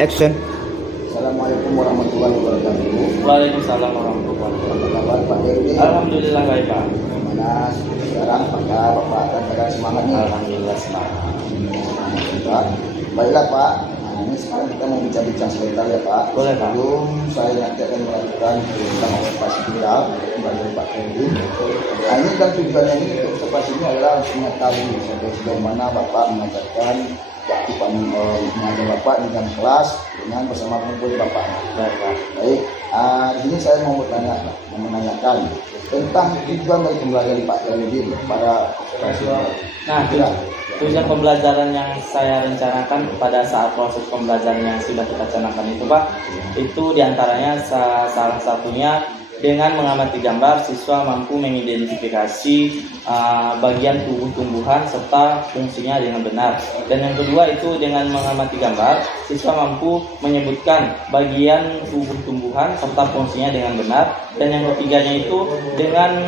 Action. Assalamualaikum warahmatullahi wabarakatuh. Waalaikumsalam warahmatullahi wabarakatuh. Apa kabar Pak Dewi? Alhamdulillah baik Pak. Gimana sekarang Bapak dan pada semangat nih? Alhamdulillah semangat. Pak. Baiklah Pak. Nah, ini sekarang kita mau bincang-bincang sebentar ya Pak. Boleh, Pak. Sebelum saya nanti akan melakukan tentang observasi kita dari Pak Dewi. Nah ini kan tujuannya ini untuk observasi ini adalah untuk mengetahui sampai sejauh mana Bapak mengajarkan waktu mengajar Bapak di dalam kelas dengan bersama kumpul Bapak. Baik, di sini saya mau menanyakan tentang tujuan dari pembelajaran Pak Jaludin pada observasi. Nah, tujuan pembelajaran yang saya rencanakan pada saat proses pembelajaran yang sudah kita canangkan itu Pak, itu diantaranya salah satunya dengan mengamati gambar, siswa mampu mengidentifikasi bagian tubuh tumbuhan serta fungsinya dengan benar. Dan yang kedua itu dengan mengamati gambar, siswa mampu menyebutkan bagian tubuh tumbuhan serta fungsinya dengan benar. Dan yang ketiganya itu dengan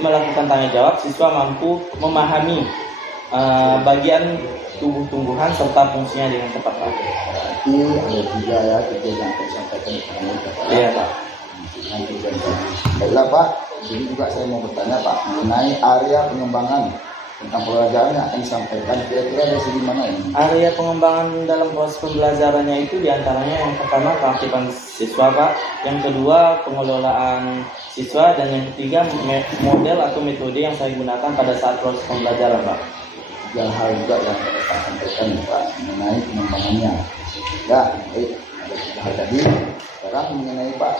melakukan tanya jawab, siswa mampu memahami bagian tubuh tumbuhan serta fungsinya dengan tepat. Berarti ada tiga ya kita yang akan sampaikan kepada Bapak. Iya Pak. Baiklah Pak, jadi juga saya mau bertanya Pak mengenai area pengembangan tentang pelajaran yang akan disampaikan, kira-kira dari segi mana ini? Area pengembangan dalam proses pembelajarannya itu diantaranya yang pertama keaktifan siswa Pak, yang kedua pengelolaan siswa, dan yang ketiga model atau metode yang saya gunakan pada saat proses pembelajaran Pak. Tiga hal juga yang saya sampaikan Pak mengenai pengembangannya. Ya, baik, ada tiga hal tadi. Sekarang mengenai Pak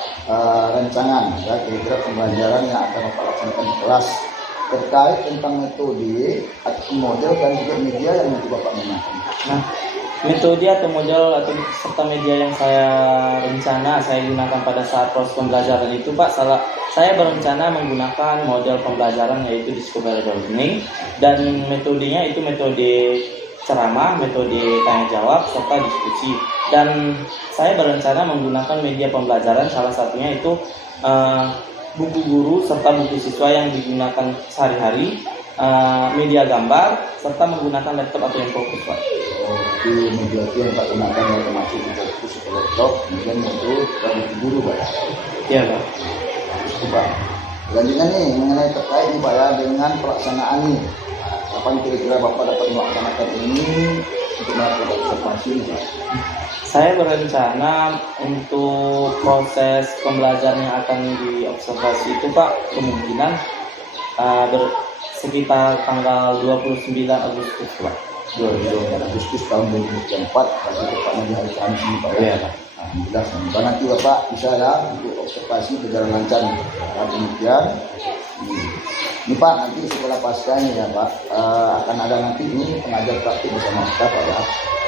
rancangan ya kira-kira pembelajaran yang akan Bapak laksanakan di kelas terkait tentang metode atau model dan juga media yang nanti Bapak gunakan. Nah, metode atau model atau serta media yang saya gunakan pada saat proses pembelajaran itu Pak, saya berencana menggunakan model pembelajaran yaitu discovery learning, dan metodenya itu metode ceramah, metode tanya jawab serta diskusi. Dan saya berencana menggunakan media pembelajaran, salah satunya itu buku guru serta buku siswa yang digunakan sehari-hari, media gambar serta menggunakan laptop atau yang fokus Pak. Di media yang Pak gunakan yang termasuk di fokus atau laptop, kemudian itu dan buku guru Pak. Iya Pak. Itu Pak. Selanjutnya nih mengenai terkait nih Pak ya dengan pelaksanaan nih. Kapan kira-kira Bapak dapat melaksanakan ini untuk melakukan observasi ini Pak? Saya berencana untuk proses pembelajaran yang akan diobservasi itu Pak, kemungkinan sekitar tanggal 29 Agustus Pak. 29 Agustus tahun 2024, berarti tepatnya di hari Kamis ini Pak. Iya Pak. Alhamdulillah, semoga nanti Bapak bisa ya untuk observasi berjalan lancar. Nah, demikian. Ini Pak, nanti setelah pasca ini ya Pak, akan ada nanti ini pengajar praktik bersama kita Pak ya.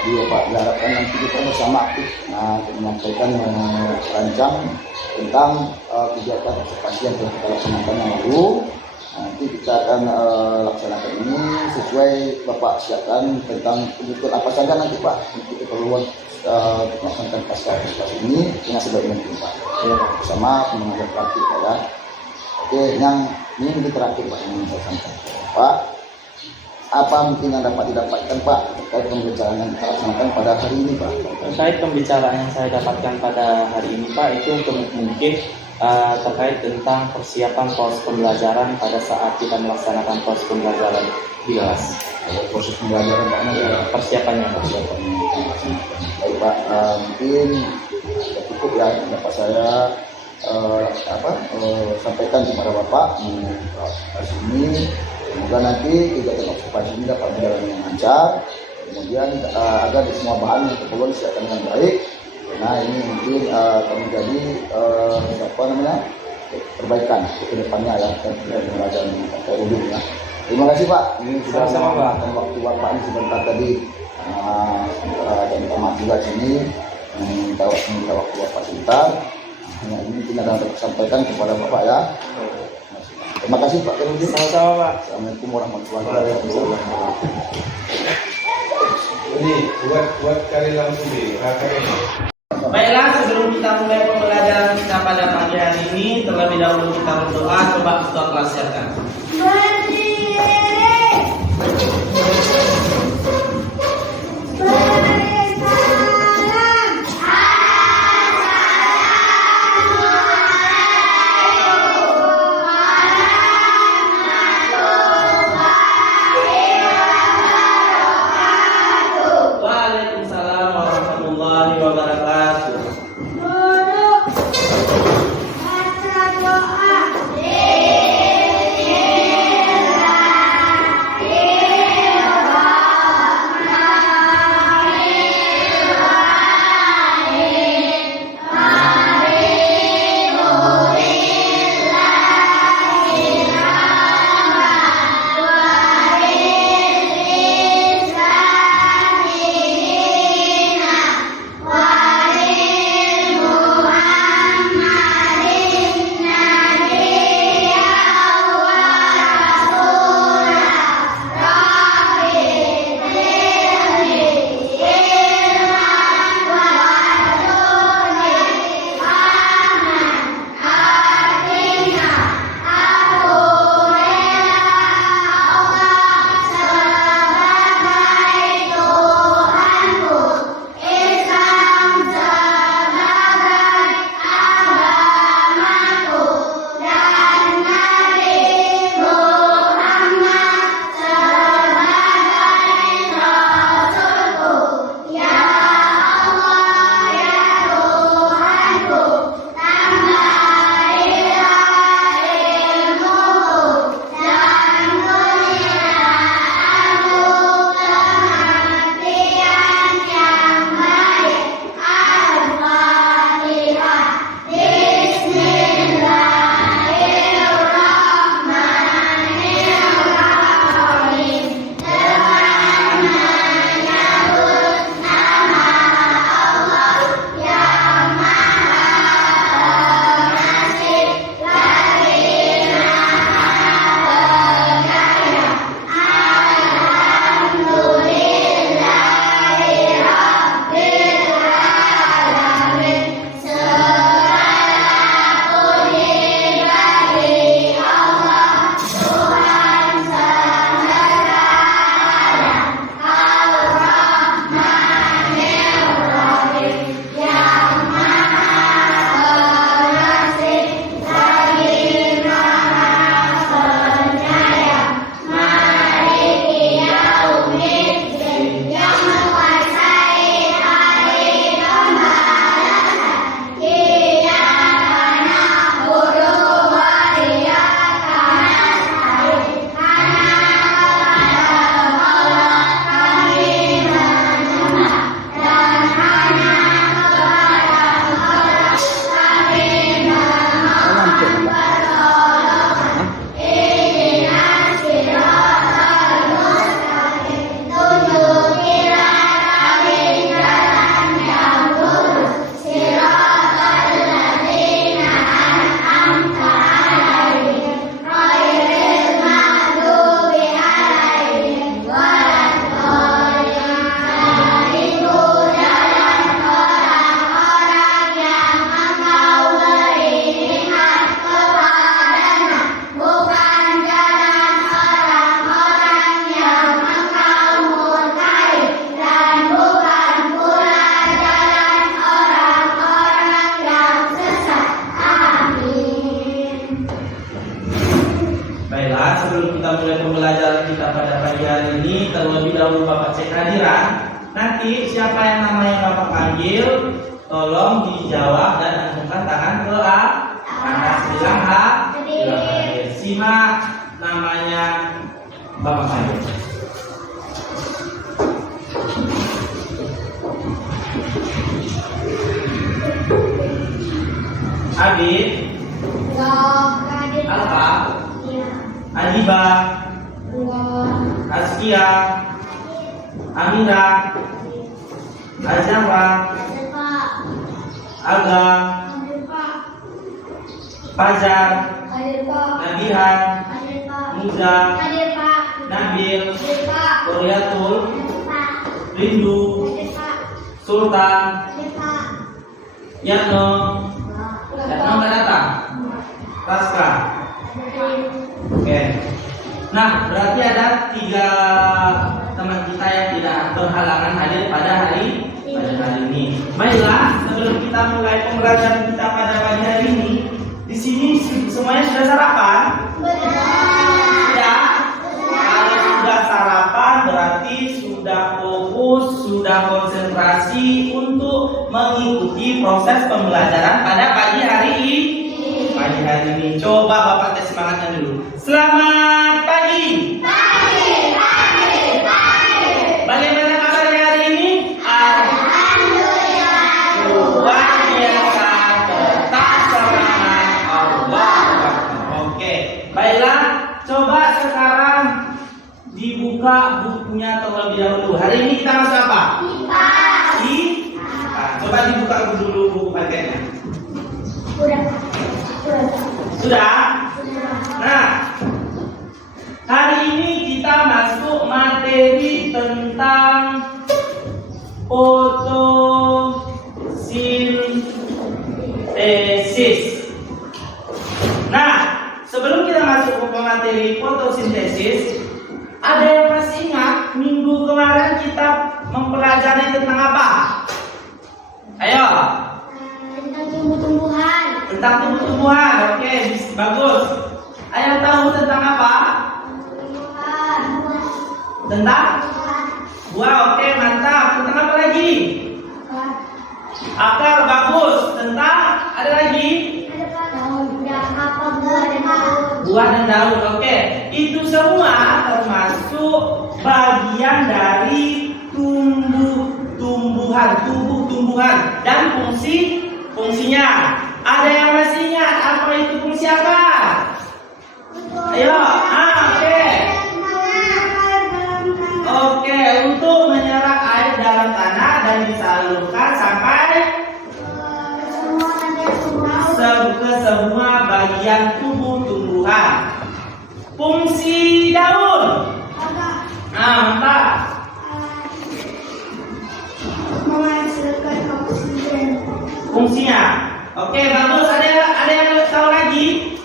Jadi Pak diharapkan nanti kita bersama aktif untuk menyampaikan merancang tentang kegiatan observasi yang telah kita laksanakan yang lalu. Nanti kita akan laksanakan ini sesuai Bapak siapkan tentang kebutuhan apa saja nanti Pak untuk keperluan untuk melaksanakan pasca observasi ini dengan sebaik mungkin Pak. Ya, bersama pengajar praktik Pak ya. Oke, yang ini terakhir Pak yang saya sampaikan Pak, apa mungkin yang dapat didapatkan Pak terkait pembicaraan yang kita laksanakan pada hari ini Pak? Terkait pembicaraan yang saya dapatkan pada hari ini Pak, itu mungkin terkait tentang persiapan proses pembelajaran pada saat kita melaksanakan proses pembelajaran di kelas. Proses pembelajaran Pak, Persiapannya Pak. Baik Pak, mungkin sudah cukup ya dapat saya sampaikan kepada Bapak hari ini. Semoga nanti kegiatan observasi ini dapat berjalan dengan lancar, kemudian agar semua bahan yang keperluan disiapkan dengan baik. Nah ini mungkin akan menjadi perbaikan ke depannya ya dan pembelajaran dulu ya. Terima kasih Pak, ini sudah meluangkan waktu Bapak ini sebentar tadi dan kita maaf juga sini minta waktu Bapak sebentar. Nah ini mungkin ada yang sampaikan kepada Bapak ya. Terima kasih Pak Kemudian. Sama-sama Pak. Assalamualaikum warahmatullahi wabarakatuh. Ini buat kali langsung di Baiklah, sebelum kita mulai pembelajaran kita pada pagi hari ini, terlebih dahulu kita berdoa. Coba kita pelasiarkan. Waalaikumsalam warahmatullahi wabarakatuh. Sebelum kita mulai pembelajaran kita pada pagi hari ini, terlebih dahulu Bapak cek kehadiran. Nanti siapa yang namanya Bapak panggil, tolong dijawab dan langsungkan tangan ke atas. Bilang bilang hadir. Simak namanya Bapak panggil. Abid, Alfa, Adiba, Askia, Amira, Azamra, Aga, Fajar, Hadir Pak. Nabihan, Hadir Pak. Muza, Hadir Pak. Nabil, Hadir Pak. Koryatul, Hadir Pak. Rindu, Hadir Pak. Sultan, Hadir Pak. Yatno, Yatno nggak datang, Raska. Hadir. Oke. Nah, berarti ada 3 teman kita yang tidak berhalangan hadir pada hari ini. Baiklah, sebelum kita mulai pembelajaran kita pada pagi hari ini, di sini semuanya sudah sarapan? Sudah? Kalau sudah sarapan berarti sudah fokus, sudah konsentrasi untuk mengikuti proses pembelajaran pada pagi hari ini. Pagi hari ini, coba Bapak tes semangatnya dulu. Selamat pagi. Bagaimana kabarnya hari ini? Alhamdulillah. Luar biasa, tetap semangat. Allah. Oke, baiklah. Coba sekarang dibuka bukunya terlebih dahulu. Hari ini kita masuk apa? IPA. Coba dibuka dulu buku paketnya. Sudah? Nah, hari ini kita masuk materi tentang fotosintesis. Nah, sebelum kita masuk ke materi fotosintesis, ada yang masih ingat minggu kemarin kita mempelajari tentang apa? Ayo. Tentang tumbuh-tumbuhan. Tentang tumbuh-tumbuhan. Oke, bagus. Ayo tahu tentang apa? Tentang buah. Oke, mantap. Tentang apa lagi? Akar. Bagus. Tentang ada lagi? Buah dan daun. Oke, itu semua termasuk bagian dari tumbuh-tumbuhan dan fungsinya. Ada yang masih ingat apa itu fungsi akar? Ayo, oke. Oke, untuk menyerap air dalam tanah dan disalurkan sampai ke semua bagian tubuh tumbuhan. Fungsi daun. Mantap. Menghasilkan oksigen. Fungsinya. Oke, bagus. Ada yang tahu lagi?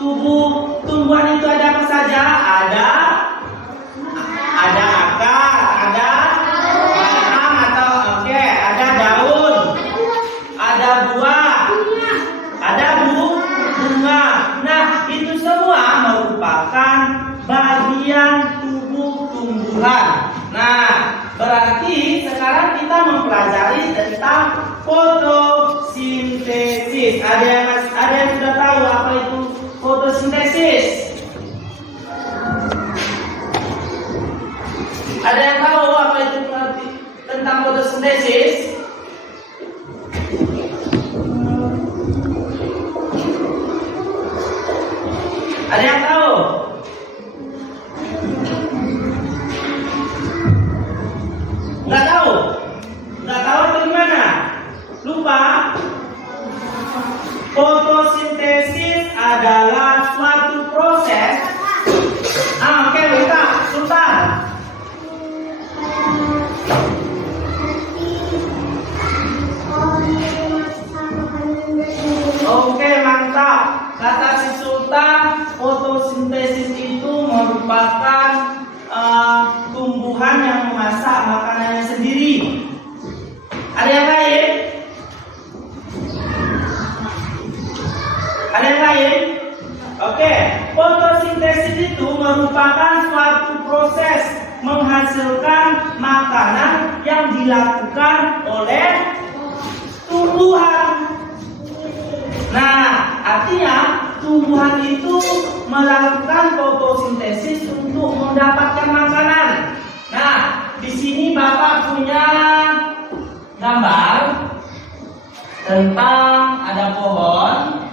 Tumbuhan itu ada apa saja? Ada akar, ada batang atau ada daun, ada buah, ada bunga. Nah, itu semua merupakan bagian tubuh tumbuhan. Nah, berarti sekarang kita mempelajari tentang fotosintesis. Ada yang sudah tahu apa itu fotosintesis? Ada yang tahu apa itu tentang fotosintesis? Ada yang tahu? Nggak tahu? Nggak tahu atau gimana? Lupa? Fotosintesis adalah suatu proses. Oke, lupa. Sultan. Oke, mantap. Kata si Sultan, fotosintesis itu merupakan tumbuhan yang memasak makanannya sendiri. Ada yang lain? Ada yang lain? Oke, fotosintesis itu merupakan suatu proses menghasilkan makanan yang dilakukan oleh tumbuhan. Nah, artinya tumbuhan itu melakukan fotosintesis untuk mendapatkan makanan. Nah, di sini Bapak punya gambar tentang ada pohon.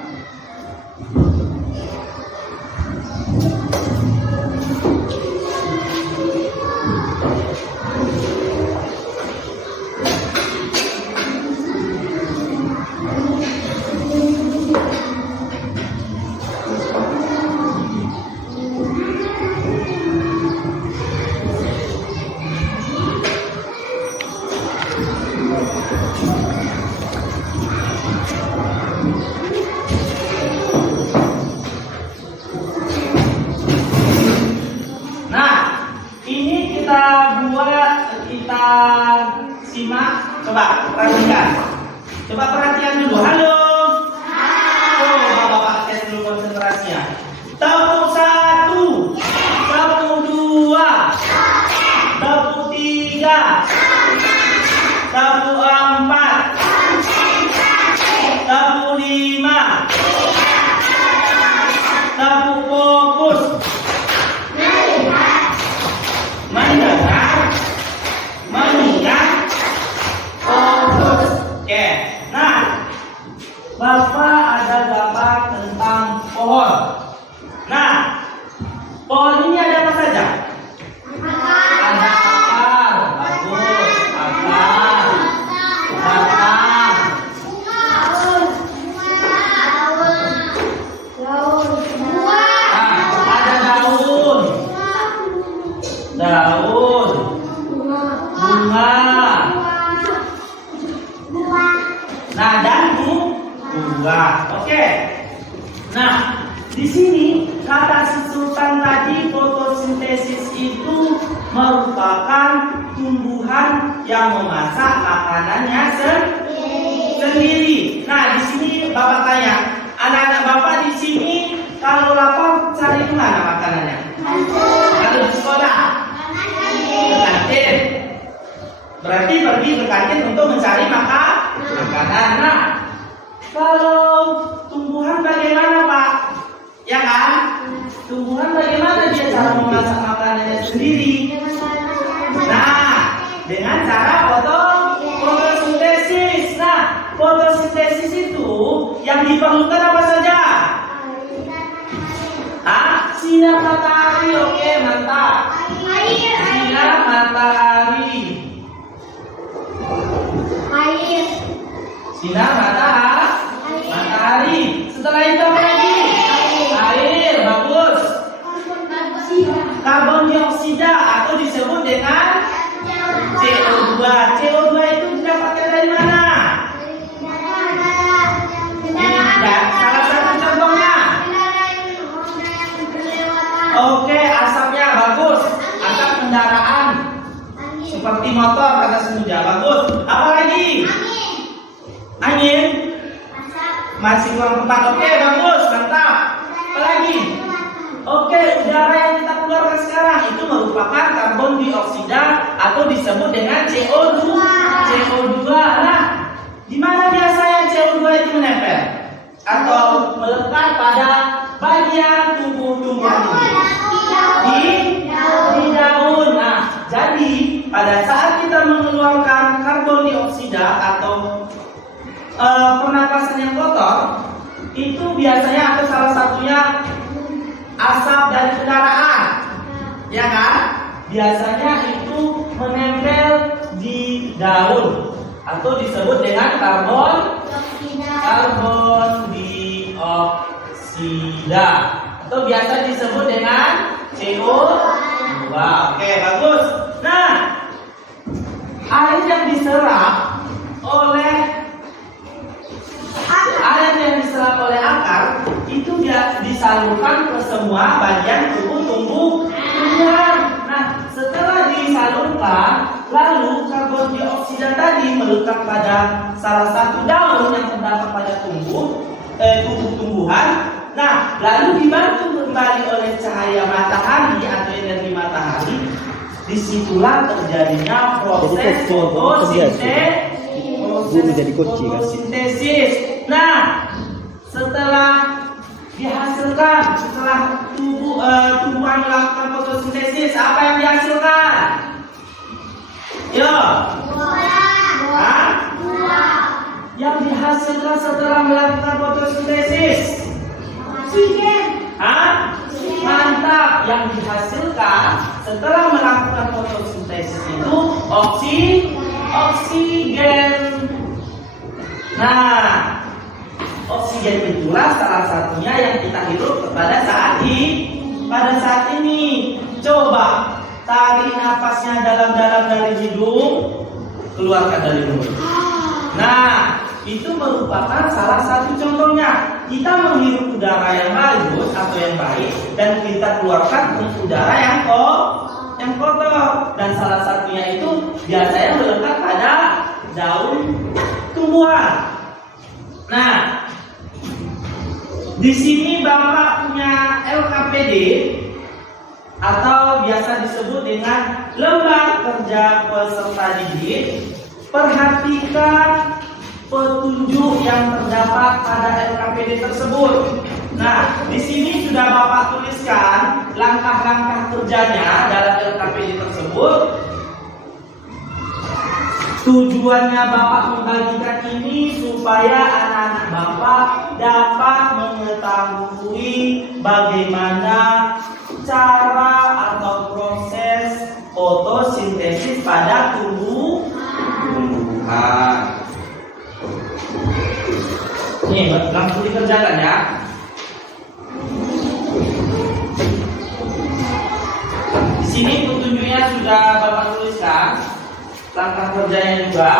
Bapak ada gambar tentang pohon. Nah, pohon ini ada apa saja? Ada akar, bagus, akar, batang, ada daun, bunga, nah dan bunga. Oke. Nah, di sini kata si Sultan tadi fotosintesis itu merupakan tumbuhan yang memasak makanannya sendiri. Nah, di sini Bapak tanya, anak-anak Bapak di sini kalau lapar cari di mana makanannya? Kalau di sekolah? Ke kantin. Berarti pergi ke kantin untuk mencari makanan. Nah, kalau tumbuhan bagaimana Pak? Ya kan? Tumbuhan bagaimana dia cara memasak makanannya sendiri? Nah, dengan cara fotosintesis. Nah, fotosintesis itu yang diperlukan apa saja? Sinar matahari. Oke, mantap. Sinar matahari. Sinar matahari. Setelah itu apa lagi? Air, bagus. Karbon dioksida atau disebut dengan CO2. CO2 itu didapatkan dari mana? Salah satu contohnya. Oke, asapnya bagus. Asap kendaraan seperti motor kata semuanya bagus. Apa lagi? Angin. Masih kurang tepat. Oke, bagus, mantap. Apa lagi? Oke, udara yang kita keluarkan sekarang itu merupakan karbon dioksida atau disebut dengan CO2. Nah, di mana biasanya CO2 itu menempel atau melekat pada bagian tubuh-tumbuhan ini? Di daun. Nah, jadi pada saat kita mengeluarkan karbon dioksida atau pernapasan yang kotor, itu biasanya atau salah satunya asap dari kendaraan, ya kan? Biasanya itu menempel di daun atau disebut dengan karbon dioksida atau biasa disebut dengan CO2. Oke, bagus. Nah, air yang diserap oleh akar itu dia disalurkan ke semua bagian tubuh tumbuhan. Nah, setelah disalurkan, lalu karbon dioksida tadi melekat pada salah satu daun yang terdapat pada tumbuh-tumbuhan. Nah, lalu dibantu kembali oleh cahaya matahari atau energi matahari. Disitulah terjadinya proses fotosintesis. Nah, setelah tumbuhan melakukan fotosintesis, apa yang dihasilkan? Yo. Yang dihasilkan setelah melakukan fotosintesis? Mantap. Yang dihasilkan setelah melakukan fotosintesis itu oksigen. Nah, oksigen itulah salah satunya yang kita hirup pada saat ini. Coba tarik nafasnya dalam-dalam dari hidung, keluarkan dari mulut. Nah, itu merupakan salah satu contohnya. Kita menghirup udara yang bagus atau yang baik dan kita keluarkan udara yang kotor. Dan salah satunya itu biasanya melekat pada daun tumbuhan. Nah, di sini Bapak punya LKPD atau biasa disebut dengan lembar kerja peserta didik. Perhatikan petunjuk yang terdapat pada LKPD tersebut. Nah, di sini sudah Bapak tuliskan langkah-langkah kerjanya dalam LKPD tersebut. Tujuannya Bapak membagikan ini supaya anak-anak Bapak dapat mengetahui bagaimana cara atau proses fotosintesis pada tumbuhan. Nih, langsung dikerjakan ya. Di sini petunjuknya sudah Bapak tuliskan, langkah kerjanya juga.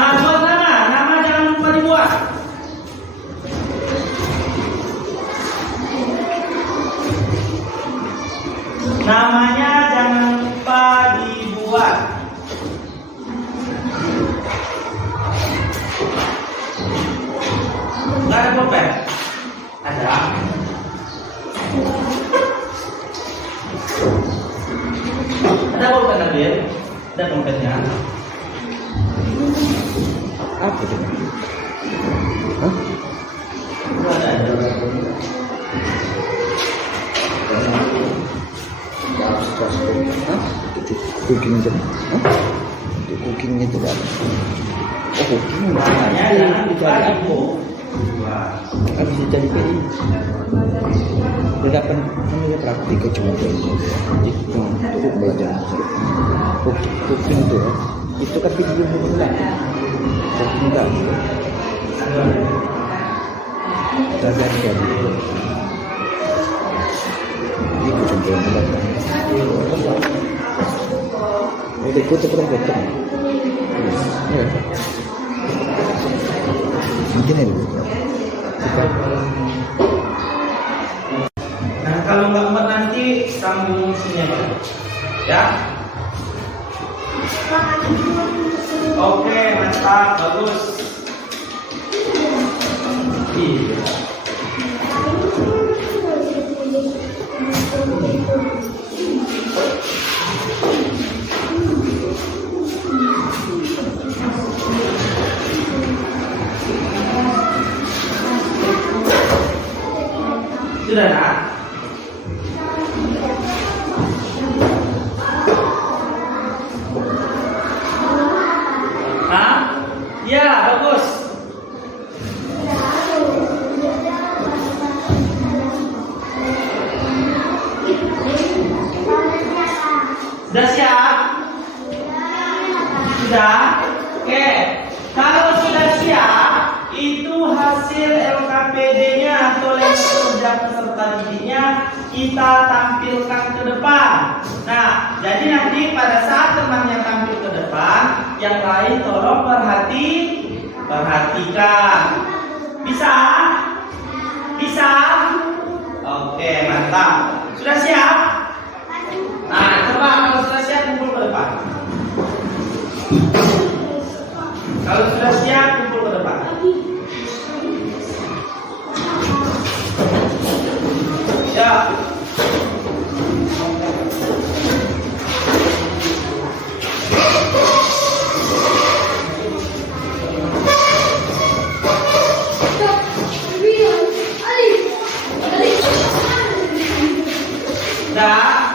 Buat nama jangan lupa dibuat. Namanya jangan lupa dibuat. Nggak ada pulpen? Ada. Ada pulpen Nabil? Ada pulpennya? Apa itu? Hah? Ada. Itu cooking itu. Hah? Itu cooking itu kan. Oh, cooking. Namanya jangan lupa dibuat. Habis dicari PI. Berapa namanya praktika cuma itu. Cukup belajar. Cooking itu ya. Itu kan video bulan. Cooking kan. Belajar kan. Itu contohnya belajar. Ini ikut terus betul. Ya. Mungkin ya. Nah kalau nggak muat nanti sambung sini aja, ya. Oke, mantap, bagus. Iya. Sudah nak? Hah? Ya, bagus. Sudah siap? Sudah? Oke. Kalau sudah siap, itu hasil LKPD-nya atau level kerja peserta didiknya kita tampilkan ke depan. Nah, jadi nanti pada saat temannya tampil ke depan, yang lain tolong perhatikan. Bisa? Bisa? Oke, mantap. Sudah siap? Nah, coba kalau sudah siap kumpul ke depan. Kalau sudah siap kumpul ke depan. Ya. Sudah?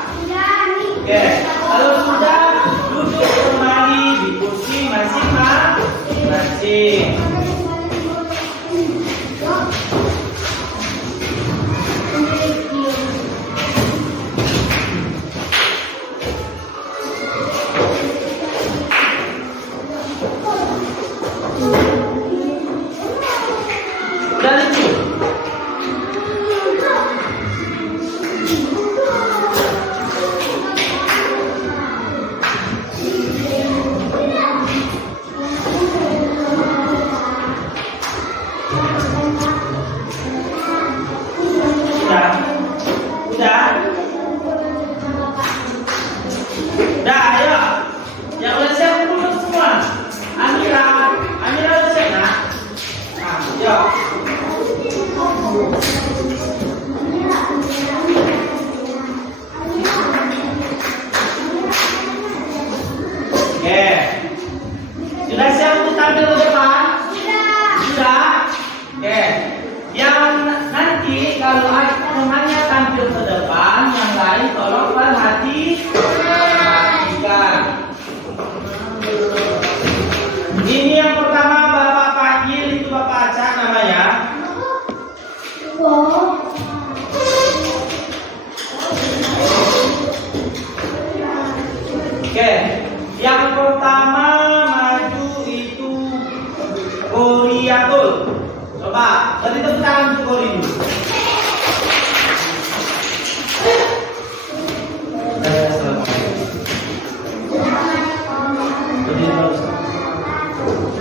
Oke. Kalau sudah, duduk kembali di kursi masing-masing. Dan itu. semuanya tampil ke depan, yang lain tolong perhatikan. Ini yang pertama Bapak panggil, itu Bapak Acak namanya. Oke, yang pertama maju itu Goriatul. Coba, beri tepuk tangan untuk Gori dulu.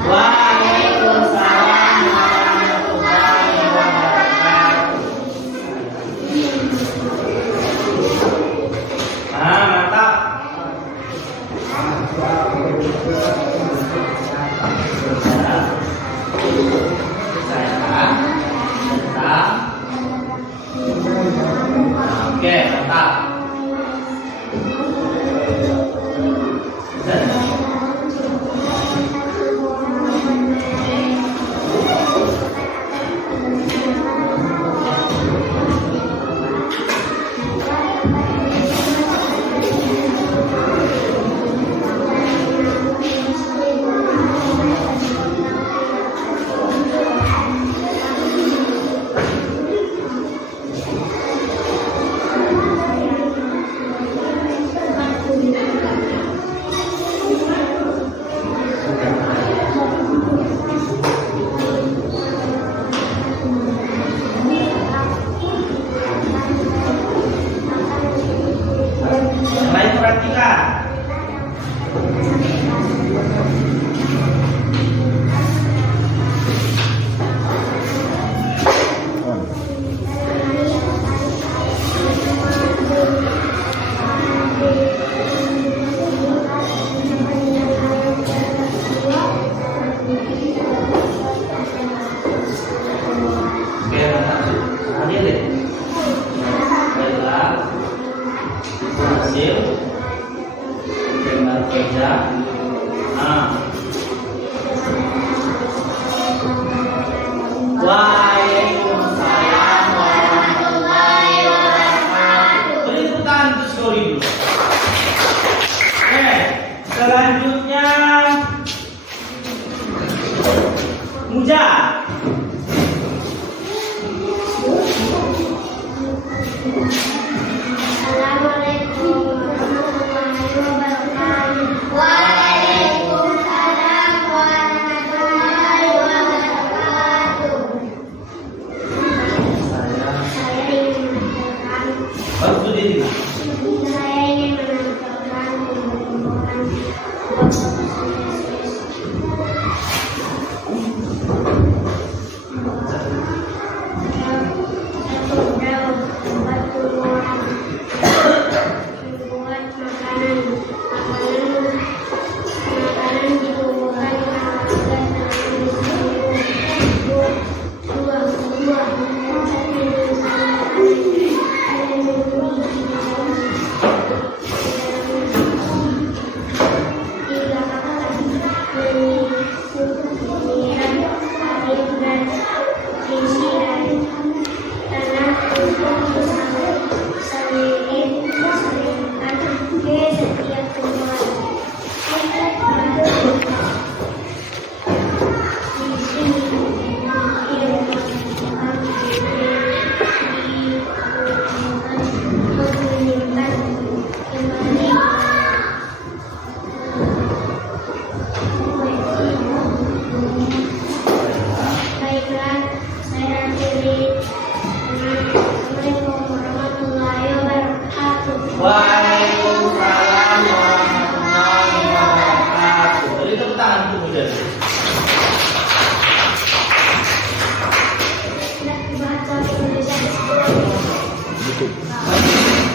Waalaikumsalam warahmatullahi wabarakatuh. Nah, mantap. Oke, mantap. Waalaikumsalam warahmatullahi wabarakatuh. Beri tepuk tangan untuk Story dulu. Oke, selanjutnya Muja. Assalamualaikum warahmatullahi wabarakatuh. Waalaikumsalam warahmatullahi wabarakatuh. Saya ingin menanyakan. Baru diri. Saya ingin menanyakan pembunuhan Waalaikumsalam warahmatullahi wabarakatuh. Beri tepuk tangan untuk Muja.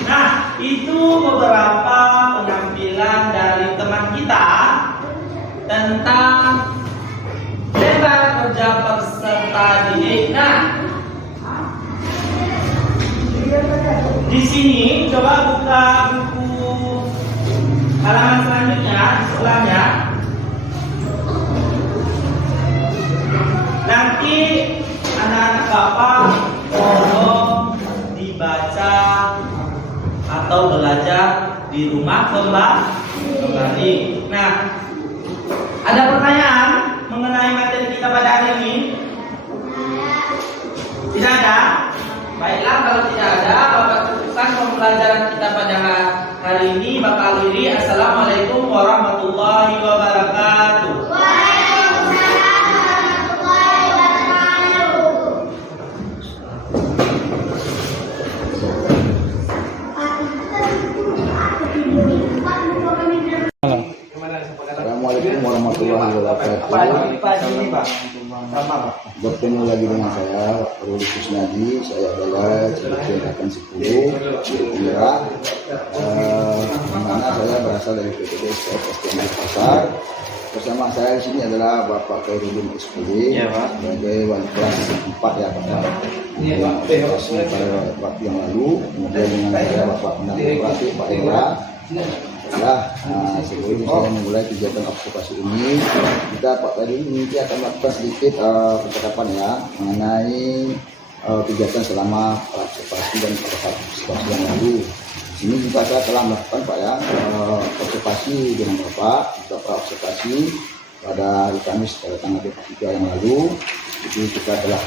Nah, itu beberapa penampilan dari teman kita tentang tema kerja peserta didik. Nah, di sini coba buka buku halaman selanjutnya, setelahnya. Nanti anak-anak Bapak tolong dibaca. membaca atau belajar di rumah kembali. Nah, ada pertanyaan mengenai materi kita pada hari ini? Tidak ada? Baiklah, kalau tidak ada, Bapak cukupkan pembelajaran kita pada hari ini. Bapak akhiri. Assalamualaikum warahmatullahi wabarakatuh. Assalamualaikum warahmatullahi wabarakatuh. Pagi ini, Pak. Sama, Pak. Bertemu lagi dengan saya, Pak Rudi Kusnadi. Saya adalah Cilegon akan 10 Kira. Di mana saya berasal dari PTD STM Pasar. Bersama saya di sini adalah Bapak Khairuddin SPD, Ya, Pak. sebagai wali kelas 4 ya Pak. Yang pada waktu yang lalu, kemudian dengan saya Bapak Menantu Pak Indra. Sebelum saya memulai kegiatan observasi ini, kita Pak tadi ini akan melakukan sedikit percakapan ya mengenai kegiatan selama observasi dan observasi yang lalu. Di sini juga saya telah melakukan Pak ya observasi dengan Bapak, beberapa observasi pada hari Kamis pada tanggal 23 yang lalu. Itu kita telah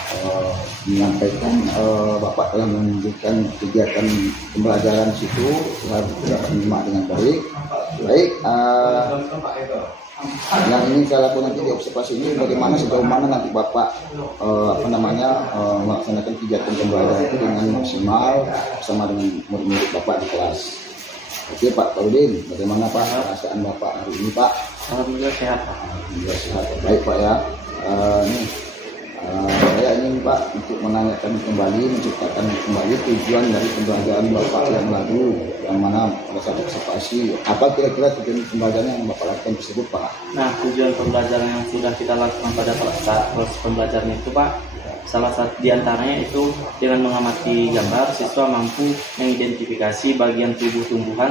menyampaikan Bapak telah menunjukkan kegiatan pembelajaran di situ, telah menyimak dengan baik. Yang ini saya lakukan nanti di observasi ini bagaimana sejauh mana nanti Bapak melaksanakan kegiatan pembelajaran itu dengan maksimal bersama dengan murid-murid Bapak di kelas. Oke Pak Khairuddin, bagaimana Pak perasaan Bapak hari ini Pak? Alhamdulillah sehat, Pak. Alhamdulillah sehat. Baik Pak ya. Saya ingin Pak untuk menanyakan kembali, menceritakan kembali tujuan dari pembelajaran Bapak yang lalu, yang mana pada saat observasi, apa kira-kira tujuan pembelajaran yang Bapak lakukan tersebut Pak? Nah, tujuan pembelajaran yang sudah kita lakukan pada saat proses pembelajaran itu Pak, salah satu diantaranya itu dengan mengamati gambar, siswa mampu mengidentifikasi bagian tubuh tumbuhan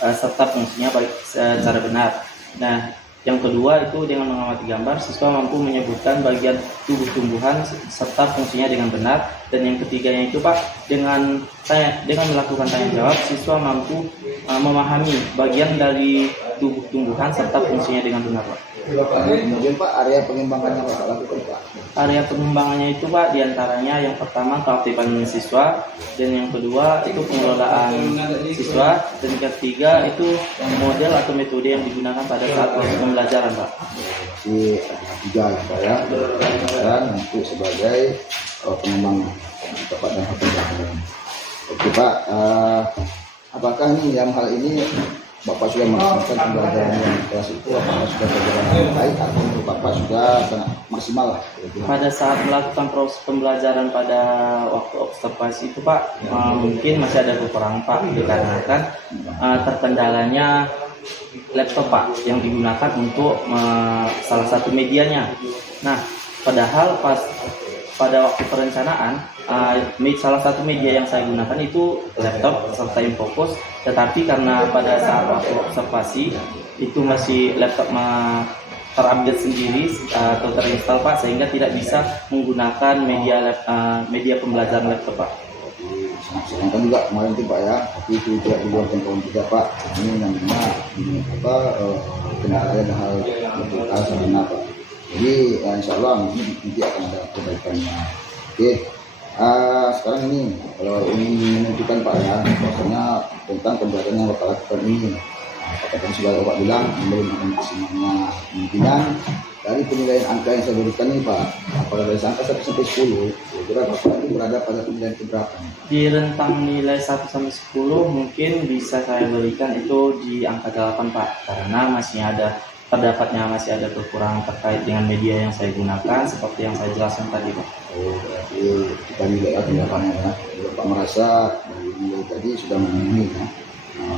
serta fungsinya secara benar. Nah, yang kedua itu dengan mengamati gambar, siswa mampu menyebutkan bagian tubuh tumbuhan serta fungsinya dengan benar. Dan yang ketiganya itu Pak, dengan melakukan tanya jawab, siswa mampu memahami bagian dari tubuh tumbuhan serta fungsinya dengan benar Pak. Kemudian Pak, area pengembangannya Bapak lakukan Pak? Area pengembangannya itu Pak, diantaranya yang pertama keaktifan siswa, dan yang kedua itu pengelolaan siswa, dan yang ketiga itu model atau metode yang digunakan pada saat proses pembelajaran Pak. Jadi ada 3 ya Pak ya, dan untuk sebagai pengembangan kepada pembelajaran. Oke Pak, apakah nih dalam hal ini Bapak sudah melaksanakan pembelajaran yang kelas itu, apakah sudah berjalan dengan baik atau Bapak sudah sangat maksimal lah? Pada saat melakukan proses pembelajaran pada waktu observasi itu Pak, mungkin masih ada kekurangan Pak, dikarenakan terkendalanya laptop Pak yang digunakan untuk salah satu medianya. Nah, padahal pada waktu perencanaan salah satu media yang saya gunakan itu laptop serta infocus, tetapi karena pada saat waktu observasi itu masih laptop terupdate sendiri atau terinstall Pak, sehingga tidak bisa menggunakan media pembelajaran laptop Pak. Sedangkan juga kemarin itu Pak ya, tapi itu tidak di luar jangkauan kita Pak. Ini namanya kendala dan hal sarana Pak. Jadi insya Allah nanti akan ada perbaikannya. Oke, sekarang ini kalau ingin menentukan Pak ya, bahwasanya tentang pembelajaran yang Bapak lakukan ini, apakah sudah Bapak bilang belum ada maksimalnya kemungkinan dari penilaian angka yang saya berikan ini Pak, apakah dari angka 1 sampai 10, kira-kira Bapak ini berada pada penilaian keberapa? Di rentang nilai 1 sampai 10 mungkin bisa saya berikan itu di angka 8 Pak, karena terdapatnya masih ada kekurangan terkait dengan media yang saya gunakan seperti yang saya jelaskan tadi Pak. Oh, berarti kita nilai keberapanya ya. Bapak merasa dari nilai tadi sudah memenuhi ya.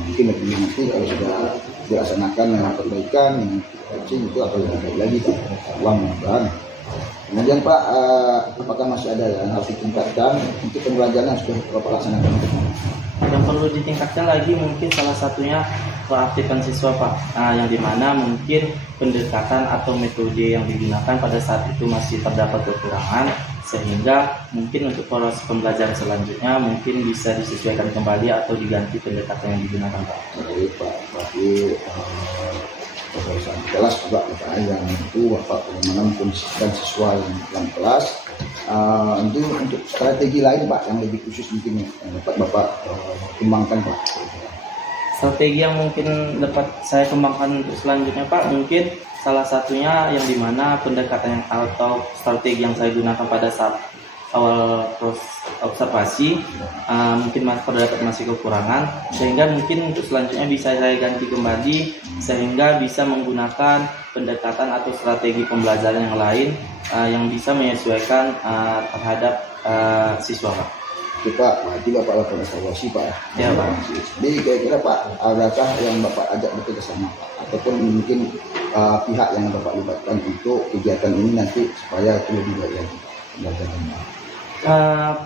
Mungkin lebih nanti kalau sudah dilaksanakan dengan perbaikan, itu akan lebih baik lagi Pak. Allah mudah-mudahan. Kemudian Pak, apakah masih ada yang harus ditingkatkan untuk pembelajaran yang sudah Bapak laksanakan? Yang perlu ditingkatkan lagi mungkin salah satunya keaktifan siswa Pak, yang dimana mungkin pendekatan atau metode yang digunakan pada saat itu masih terdapat kekurangan, sehingga mungkin untuk proses pembelajaran selanjutnya mungkin bisa disesuaikan kembali atau diganti pendekatan yang digunakan Pak. Baik Pak, berarti pemeriksaan kelas juga Bapak yang itu Bapak bagaimana konsisten siswa yang kelas. Untuk strategi lain Pak yang lebih khusus mungkin yang dapat Bapak kembangkan Pak. Strategi yang mungkin dapat saya kembangkan untuk selanjutnya Pak, mungkin salah satunya yang dimana pendekatan yang atau strategi yang saya gunakan pada saat awal proses observasi mungkin terdapat masih kekurangan, sehingga mungkin untuk selanjutnya bisa saya ganti kembali sehingga bisa menggunakan pendekatan atau strategi pembelajaran yang lain yang bisa menyesuaikan terhadap siswa Pak. Oke Pak, nanti Bapak lakukan evaluasi Pak. Ya Pak. Jadi kira-kira Pak, adakah yang Bapak ajak bekerja sama Pak? Ataupun mungkin pihak yang Bapak libatkan untuk kegiatan ini nanti supaya itu lebih baik lagi pembelajarannya?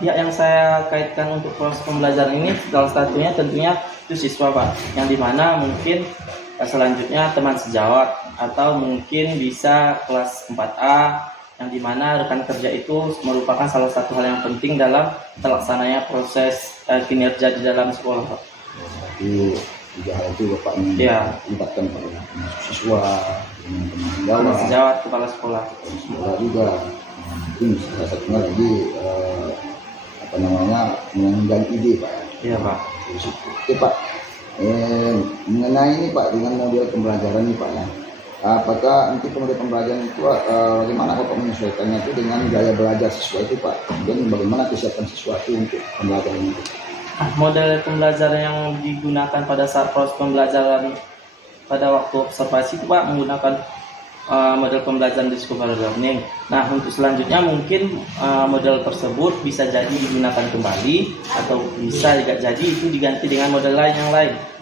Pihak yang saya kaitkan untuk proses pembelajaran ini salah satunya tentunya itu siswa Pak, yang dimana mungkin selanjutnya teman sejawat atau mungkin bisa kelas 4A, yang dimana rekan kerja itu merupakan salah satu hal yang penting dalam terlaksananya proses kinerja di dalam sekolah Pak. Jadi tiga hal itu Bapak melibatkan Pak ya, siswa, Teman sejawat, kepala sekolah juga. Mungkin salah satunya lagi menggali ide Pak. Iya Pak. Oke Pak, mengenai ini Pak dengan model pembelajaran ini Pak ya, apakah nanti model pembelajaran itu bagaimana Bapak menyesuaikannya itu dengan gaya belajar siswa itu Pak, dan bagaimana kesiapan siswa itu untuk pembelajaran itu? Model pembelajaran yang digunakan pada saat proses pembelajaran pada waktu observasi itu Pak menggunakan model pembelajaran discovery learning. Nah, untuk selanjutnya mungkin model tersebut bisa jadi digunakan kembali atau bisa tidak jadi itu diganti dengan model lain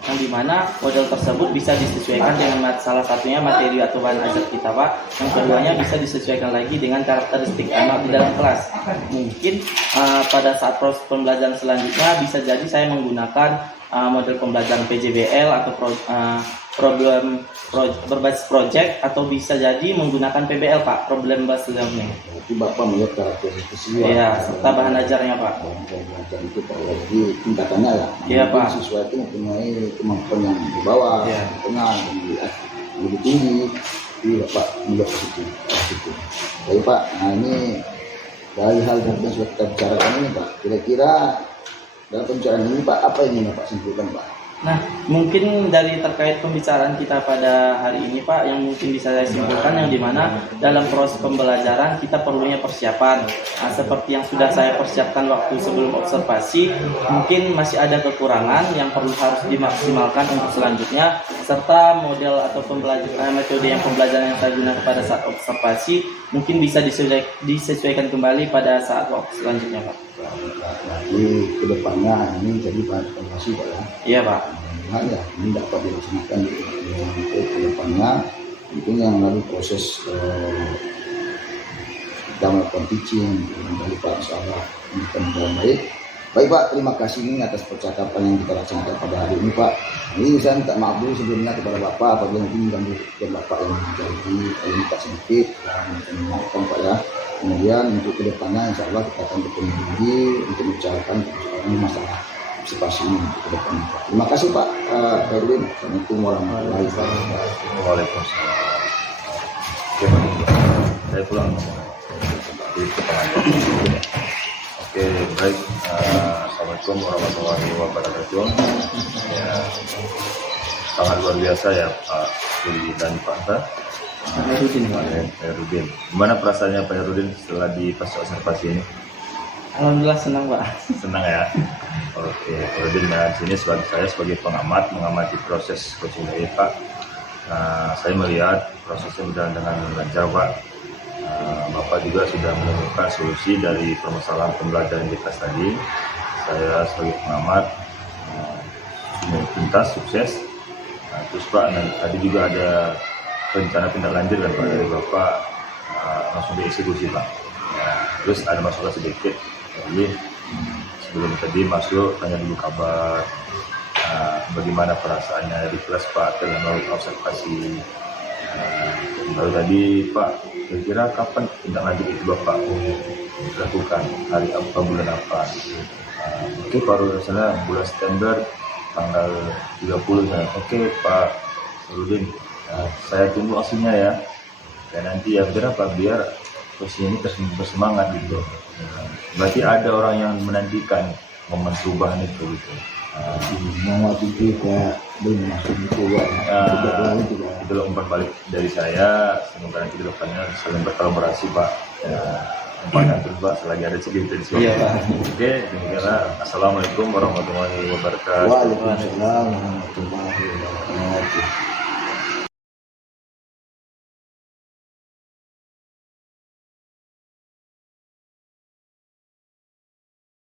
yang dimana model tersebut bisa disesuaikan dengan salah satunya materi atau bahan ajar kita Pak. Yang keduanya bisa disesuaikan lagi dengan karakteristik anak di dalam kelas. Mungkin pada saat proses pembelajaran selanjutnya bisa jadi saya menggunakan model pembelajaran PJBL atau berbasis project, atau bisa jadi menggunakan PBL Pak, problem based learning. Berarti Bapak melihat karakteristik siswa. Iya, serta bahan ajarnya Pak. Bahan ajar itu Pak, jadi tingkatannya lah. Iya Pak. Siswa itu mempunyai kemampuan yang di bawah, Iya. di tengah, lebih tinggi. Jadi Bapak melihat ke situ. Jadi Pak, nah ini dari hal yang sudah kita bicarakan ini Pak, kira-kira dalam pembicaraan ini Pak, apa yang ingin Bapak simpulkan Pak? Nah, mungkin dari terkait pembicaraan kita pada hari ini Pak, yang mungkin bisa saya simpulkan yang dimana dalam proses pembelajaran kita perlunya persiapan. Nah, seperti yang sudah saya persiapkan waktu sebelum observasi, mungkin masih ada kekurangan yang harus dimaksimalkan untuk selanjutnya, serta model atau metode yang pembelajaran yang saya gunakan pada saat observasi mungkin bisa disesuaikan kembali pada saat waktu selanjutnya Pak. Jadi kedepannya ini jadi bahan evaluasi Pak ya. Iya Pak. Ya, ini dapat dilaksanakan di kedepannya. Mungkin yang lalu proses kita melakukan teaching dari Pak Salah dengan baik. Baik Pak, terima kasih ini atas percakapan yang kita laksanakan pada hari ini Pak. Ini saya minta maaf dulu sebelumnya kepada Bapak apabila nanti mengganggu Bapak yang menjadi minta sedikit dan memaafkan Pak ya. Kemudian untuk kedepannya insya Allah kita akan bertemu lagi untuk membicarakan masalah observasi ini ke depannya. Terima kasih Pak Erwin. Assalamualaikum warahmatullahi wabarakatuh. Waalaikumsalam. Oke, saya pulang. Oke, baik. Assalamualaikum warahmatullahi wabarakatuh. Ya, sangat luar biasa ya Pak Rudi dan Pak Anta. Pak Herudin. Gimana perasaannya Pak Herudin setelah di pas observasi ini? Alhamdulillah senang Pak. Senang ya. Oke, Pak Herudin, dan sini saya sebagai pengamat mengamati proses coaching dari Pak. Nah, saya melihat prosesnya berjalan dengan lancar Pak. Bapak juga sudah menemukan solusi dari permasalahan pembelajaran di kelas tadi. Saya sebagai pengamat tuntas sukses. Nah, terus Pak, tadi juga ada rencana tindak lanjut kan Pak dari Bapak, langsung dieksekusi Pak. Ya, terus ada masukan sedikit. Jadi sebelum tadi masuk tanya dulu kabar, bagaimana perasaannya di kelas Pak dalam observasi. Lalu tadi Pak, kira-kira kapan tindak lanjut itu Bapak lakukan, hari apa, bulan apa? Oke, baru misalnya bulan September tanggal 30 saya. Oke Pak Rudin, saya tunggu hasilnya ya. Dan nanti ya berapa biar posisi ini terus bersemangat gitu. Berarti ada orang yang menantikan momen perubahan itu gitu. Mau itu kayak belum masuk itu ya. Itulah umpan balik dari saya. Semoga nanti ke depannya saling berkolaborasi Pak. Umpan terus Pak, selagi ada cerita di sini. Iya, Pak. Oke, demikianlah. Assalamualaikum warahmatullahi wabarakatuh. Waalaikumsalam warahmatullahi wabarakatuh.